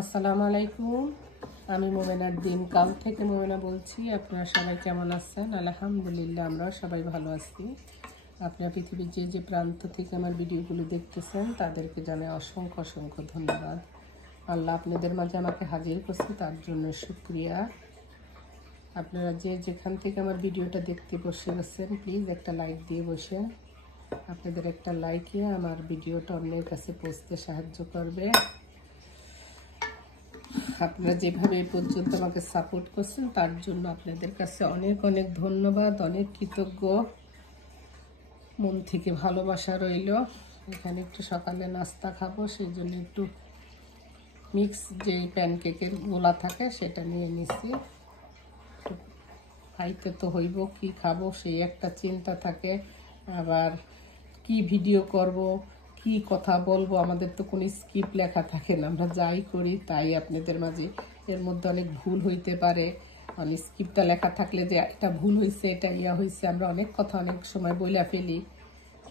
আসসালামু আলাইকুম। আমি মোমেনার দিন কাল থেকে মোমেনা বলছি। আপনারা সবাই কেমন আছেন? আলহামদুলিল্লাহ, আমরাও সবাই ভালো আছি। আপনারা পৃথিবীর যে প্রান্ত থেকে আমার ভিডিওগুলো দেখতেছেন তাদেরকে জানাই অসংখ্য অসংখ্য ধন্যবাদ। আল্লাহ আপনাদের মাঝে আমাকে হাজির করছে, তার জন্য শুকরিয়া। আপনারা যেখান থেকে আমার ভিডিওটা দেখতে বসে গেছেন, প্লিজ একটা লাইক দিয়ে বসেন। আপনাদের একটা লাইকে আমার ভিডিওটা অন্যের কাছে পৌঁছতে সাহায্য করবে। আপনারা যেভাবে এই পর্যন্ত আমাকে সাপোর্ট করছেন তার জন্য আপনাদের কাছে অনেক অনেক ধন্যবাদ, অনেক কৃতজ্ঞ, মন থেকে ভালোবাসা রইল। এখানে একটু সকালে নাস্তা খাবো, সেই জন্য একটু মিক্স যে প্যানকেকের গোলা থাকে সেটা নিয়ে নিছি। খাইতে তো হইব, কি খাবো সেই একটা চিন্তা থাকে। আবার কি ভিডিও করব, কি কথা বলবো, আমাদের তো কোনো স্ক্রিপ্ট লেখা থাকে না, আমরা যাই করি তাই আপনাদের মাঝে। এর মধ্যে অনেক ভুল হইতে পারে, অনেক স্ক্রিপ্টটা লেখা থাকলে যে এটা ভুল হয়েছে, এটা হয়েছে, আমরা অনেক কথা অনেক সময় বইলা ফেলি,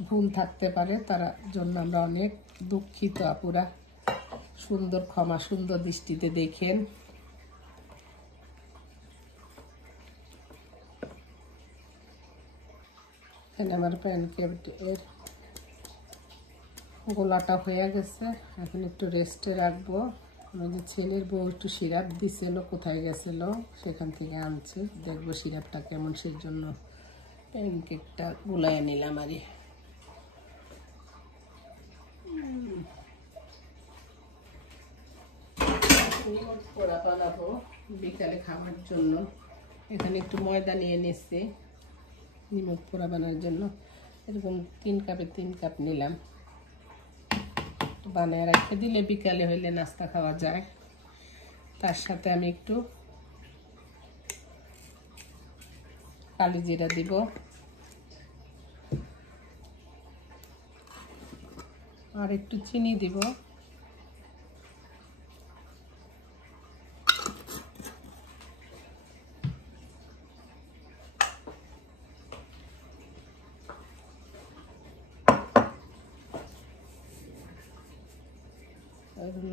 ভুল থাকতে পারে, তার জন্য আমরা অনেক দুঃখিত। আপুরা সুন্দর ক্ষমা সুন্দর দৃষ্টিতে দেখেন। এখানে আমার প্যানকেকের গোলাটা হয়ে গেছে, এখন একটু রেস্টে রাখবো। আমাদের ছেলের বউ একটু সিরাপ দিছিল, কোথায় গেছিল সেখান থেকে আনছে, দেখবো সিরাপটা কেমন, সেই জন্য প্যানকেকটা গুলাই নিলাম। আরে পোড়া বানাবো বিকালে খাওয়ার জন্য। এখানে একটু ময়দা নিয়ে নিচ্ছি নিমক পোড়া বানানোর জন্য। এরকম 3 কাপে 3 কাপ নিলাম, বানিয়ে রেখে দিলে বিকালে হইলে নাস্তা খাওয়া যায়। তার সাথে আমি একটু কালি জিরা দিব, আর একটু চিনি দিব।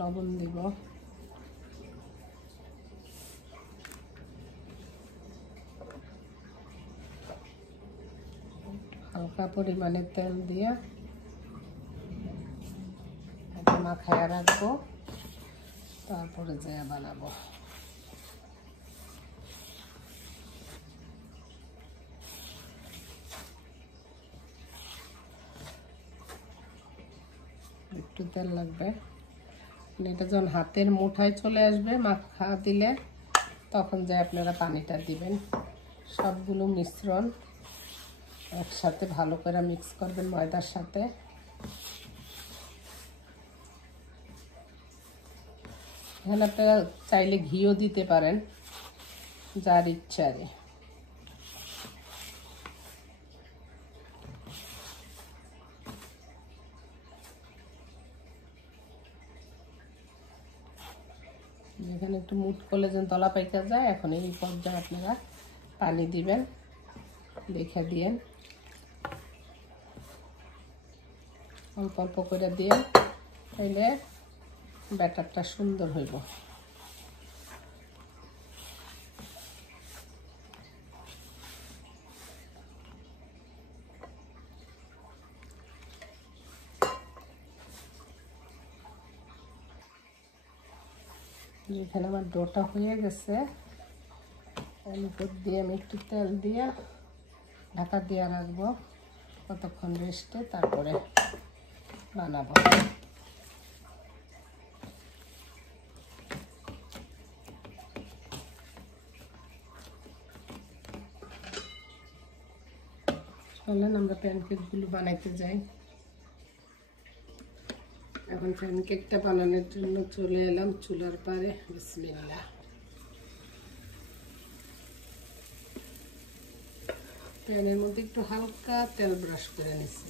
লবণ দিব, হালকা পরিমাণে তেল দিয়ে মাখায়া রাখবো, তারপরে যা বানাবো। একটু তেল লাগবে, এটা যখন হাতের মুঠায় চলে আসবে মাখা দিলে তখন যে আপনারা পানিটা দিবেন। সবগুলো মিশ্রণ একসাথে ভালো করে মিক্স করবেন ময়দার সাথে। এখানে আপনারা চাইলে ঘিও দিতে পারেন, যার ইচ্ছা। এখানে একটু মুট করলে যেন তলা পাইকা যায়, এখন এই পর্যায়ে আপনারা পানি দিবেন, দেখে দিয়েন, অল্প অল্প করে দিয়ে, তাইলে ব্যাটারটা সুন্দর হইব। এখানে আমার ডোটা হয়ে গেছে, এর উপর দিয়ে আমি একটু তেল দিয়ে ঢাকা দিয়ে রাখবো কতক্ষণ রেস্টে, তারপরে বানাবো। চলেন আমরা প্যানকেকগুলো বানাইতে যাই। এখন প্যানকেকটা বানানোর জন্য চলে এলাম চুলার পারে। বিসমিল্লাহ। প্যানের মধ্যে একটু হালকা তেল ব্রাশ করে নিচ্ছি।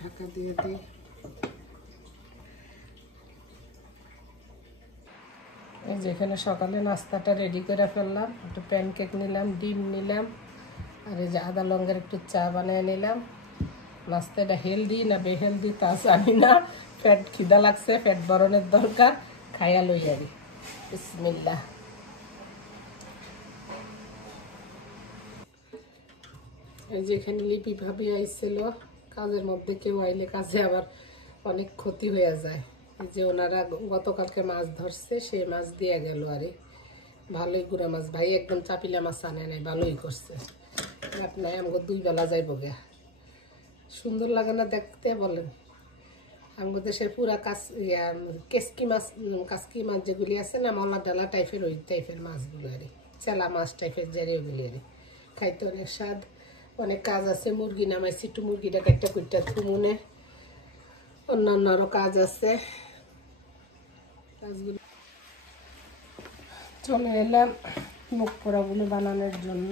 ঢাকা দিয়ে দিই। এই যেখানে সকালে নাস্তাটা রেডি করে ফেললাম, একটু প্যানকেক নিলাম, ডিম নিলাম, আর এই যে আদা লঙ্কার একটু চা বানিয়ে নিলাম, নাস্তাটা হেলদি না বেহেলদি তা জানি না, পেট খিদা লাগছে, পেট বরণের দরকার, খাইয়া লই আরি। বিসমিল্লাহ। এই যে এখানে লিপি ভাবি আইছিল, কাজের মধ্যে কেউ আইলে কাজে আবার অনেক ক্ষতি হয়ে যায়। এই যে ওনারা গতকালকে মাছ ধরছে, সেই মাছ দিয়ে গেল আরে, ভালোই গুড়া মাছ, ভাই একদম চাপিলা মাছ আনে নাই, ভালোই করছে। আপনার আমাকে 2 বেলা যাইব গে, সুন্দর লাগে না দেখতে বলেন? আমাদের দেশের পুরা কেসকি মাছ, কাসকি মাছ যেগুলি আছে না, মলা ডালা টাইপের, ওই টাইপের মাছগুলো আরে, চেলা মাছ টাইপের জারি, ওগুলি আরে খাইতে অনেক স্বাদ। অনেক কাজ আছে, মুরগি নামাইছি, একটু মুরগিটা একটা কুইটা থুমুনে, অন্যান্য আরও কাজ আছে। কাজগুলো চলে এলাম মুখ পোড়াগুলো বানানোর জন্য।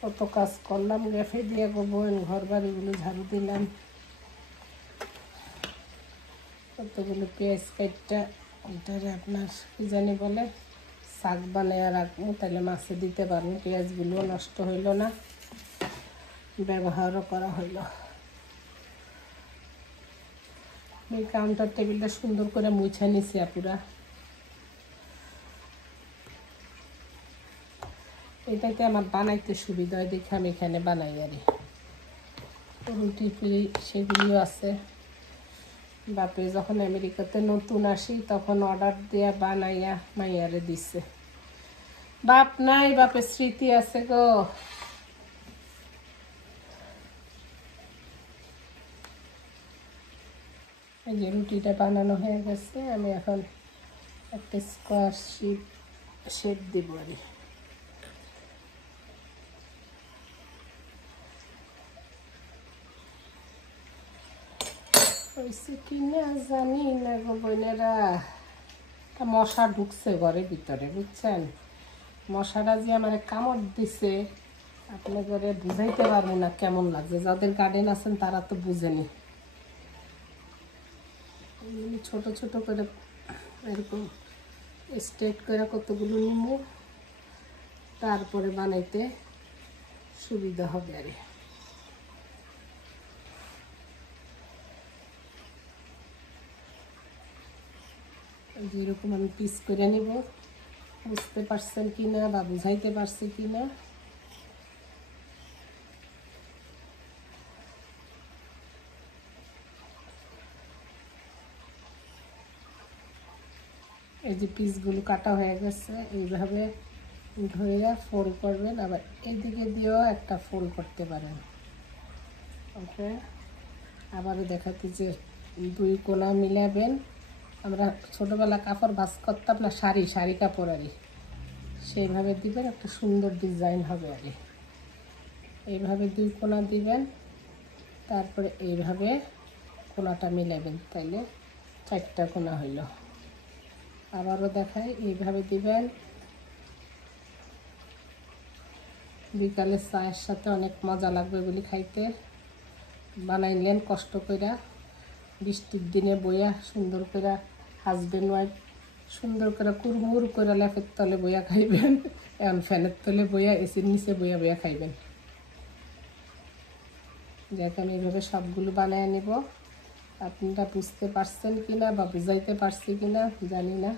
কত কাজ করলাম, গ্যাফে দিয়ে গোবর, ঘর বাড়িগুলো ঝাড়ু দিলাম, কতগুলো পেঁয়াজ কাটটা, ওটারে আপনার কি জানি বলে, শাক বানাইয়া রাখবো, তাহলে মাছে দিতে পারবো। পেঁয়াজগুলো নষ্ট হইল না, ব্যবহারও করা হইল। আমি কাউন্টার টেবিলটা সুন্দর করে মুছে নিছি পুরা। এটাতে আমার বানাইতে সুবিধা হয় দেখে আমি এখানে বানাই আরি। রুটি ফ্রি সেগুলিও আছে। বাপে যখন আমেরিকাতে নতুন আসি তখন অর্ডার দিয়া বানাইয়া মাইয়ারে দিছে। বাপ নাই, বাপের স্মৃতি আছে গো। এই যে রুটিটা বানানো হয়ে গেছে, আমি এখন একটা স্কোয়ার শেপ দিব আরি। হয়েছে কি না জানি না গো বোনেরা, মশা ঢুকছে ঘরের ভিতরে, বুঝছেন? মশাটা যে আমার কামড় দিছে, আপনার ঘরে বুঝাইতে পারবো না কেমন লাগছে। যাদের গার্ডেন আছেন তারা তো বুঝেনি। ছোট ছোট করে এরকম স্ট্রেট করে কতগুলো নিব, তারপরে বানাইতে সুবিধা হবে আর। যেরকম আমি পিস করে নিব, বুঝতে পারছেন কি না বা বুঝাইতে পারছি কি না। এই যে পিসগুলো কাটা হয়ে গেছে, এইভাবে ধরে ফোল্ড করবেন, আবার এইদিকে দিয়েও একটা ফোল্ড করতে পারেন। ওকে, আবারও দেখাতে যে 2 কোনা মিলাবেন। আমরা ছোটোবেলা কাপড় ভাঁজ করতাম না, শাড়ি কাপড় আরই, সেইভাবে দিবেন, একটা সুন্দর ডিজাইন হবে আরই। এইভাবে 2 কোনা দিবেন, তারপরে এইভাবে কোনাটা মিলাবেন, তাইলে 4টা কোনা হইল। আবারও দেখাই, এইভাবে দিবেন। বিকালে চায়ের সাথে অনেক মজা লাগবে বলি খাইতে। বানাইলেন কষ্ট কইরা, বৃষ্টির দিনে বইয়া সুন্দর করে, হাজবেন্ড ওয়াইফ সুন্দর করে কুরমুর করে লেপের তলে বইয়া খাইবেন, এখন ফ্যানের তলে বইয়া, এসির নিচে বইয়া বইয়া খাইবেন। যাতে আমি এইভাবে সবগুলো বানিয়ে নিব। আপনারা বুঝতে পারছেন কিনা বা বুঝাইতে পারছি কিনা জানি না।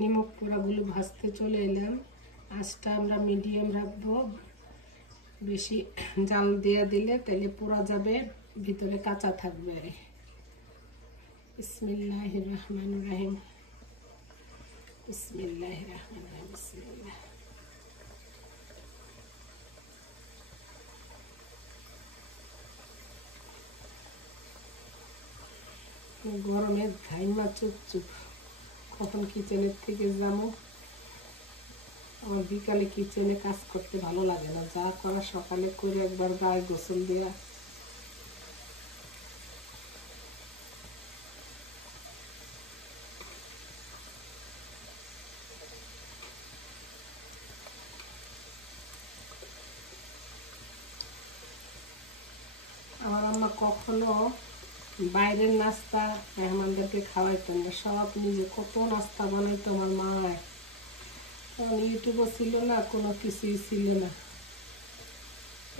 নিমক পোড়াগুলো ভাজতে চলে এলাম। আঁচটা আমরা মিডিয়াম রাখবো, বেশি জাল দিয়ে দিলে তাহলে পোড়া যাবে, ভিতরে কাঁচা থাকবে। বিসমিল্লাহির রহমানির রহিম, বিসমিল্লাহির রহমানির রহিম, বিসমিল্লাহ। গরমে ঘাইমা চুপ, কখন কিচেনের থেকে যাবো। আমার বিকালে কিচেনে কাজ করতে ভালো লাগে না, যা করা সকালে করে একবার গায়ে গোসল দেওয়া। আমার আম্মা কখনো বাইরের নাস্তা মেহমানদেরকে খাওয়াইতেন না, সব নিজে কত নাস্তা বানাইতো আমার মা। তখন ইউটিউবও ছিল না, কোনো কিছুই ছিল না।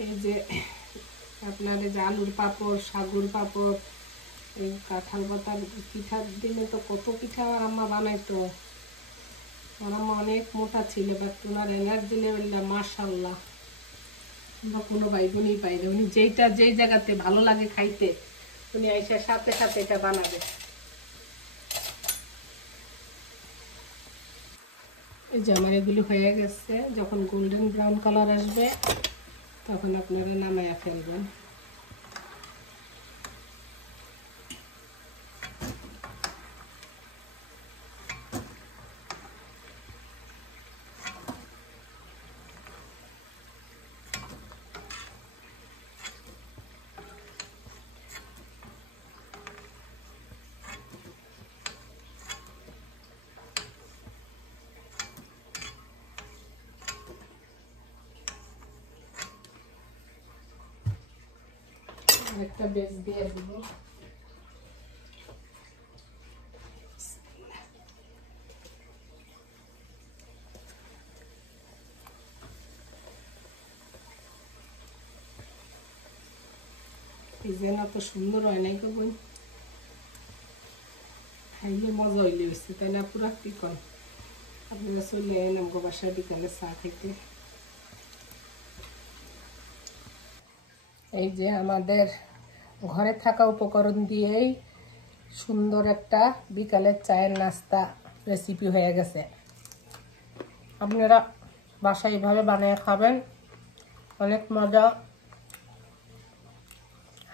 এই যে আপনার এই যে আলুর পাঁপড়, সাগুর পাঁপড়, এই কাঁঠাল পাতার পিঠার দিনে তো কত পিঠা আমার আম্মা বানাইতো। আমার আম্মা অনেক মোটা ছিল, বাট ওনার এনার্জি লেভেলটা মাশাআল্লাহ আমরা কোনো ভাই বোনই পাই না। উনি যেই জায়গাতে ভালো লাগে খাইতে উনি আইসার সাথে সাথে এটা বানাবে। এই যে আমার এগুলি হয়ে গেছে, যখন গোল্ডেন ব্রাউন কালার আসবে তখন আপনারা নামায়া ফেলবেন। একটা বেশ দিয়ে দিব। ডিজাইন এত সুন্দর হয় নাই গো বোন, খাইলে মজা হইলে হচ্ছে, তাই না? পুরা কি কয় আপনারা চলে এলাম গো বাসায় বিকালে চা খেতে। এই যে আমাদের ঘরে থাকা উপকরণ দিয়েই সুন্দর একটা বিকালের চায়ের নাস্তা রেসিপি হয়ে গেছে। আপনারা বাসায় এইভাবে বানিয়ে খাবেন, অনেক মজা,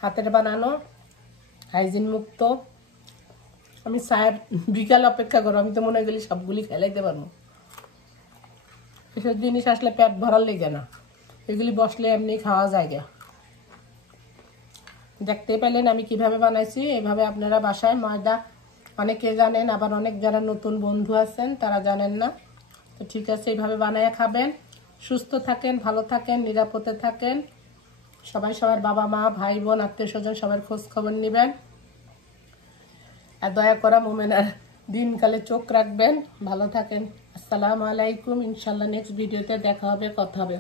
হাতের বানানো, হাইজিন মুক্ত। আমি চায়ের বিকাল অপেক্ষা করো, আমি তো মনে গেলি সবগুলি খেলাইতে পারবো। এসব জিনিস আসলে পেট ভরার লেগে না, এগুলি বসলে এমনি খাওয়া যায়। দেখতে পেলেন আমি কিভাবে বানাইছি। এইভাবে আপনারা বাসায়, ময়দা অনেকে জানেন, আবার অনেক যারা নতুন বন্ধু আছেন তারা জানেন না। তো ঠিক আছে, এইভাবে বানায় খাবেন। সুস্থ থাকেন, ভালো থাকেন, নিরাপদে থাকেন। সবাই সবার বাবা মা ভাই বোন আত্মীয় স্বজন সবার খোঁজ খবর নেবেন। আর দয়া করা মোমেনার দিনকালে চোখ রাখবেন। ভালো থাকেন। আসসালামু আলাইকুম। ইনশাল্লাহ নেক্সট ভিডিওতে দেখা হবে, কথা হবে।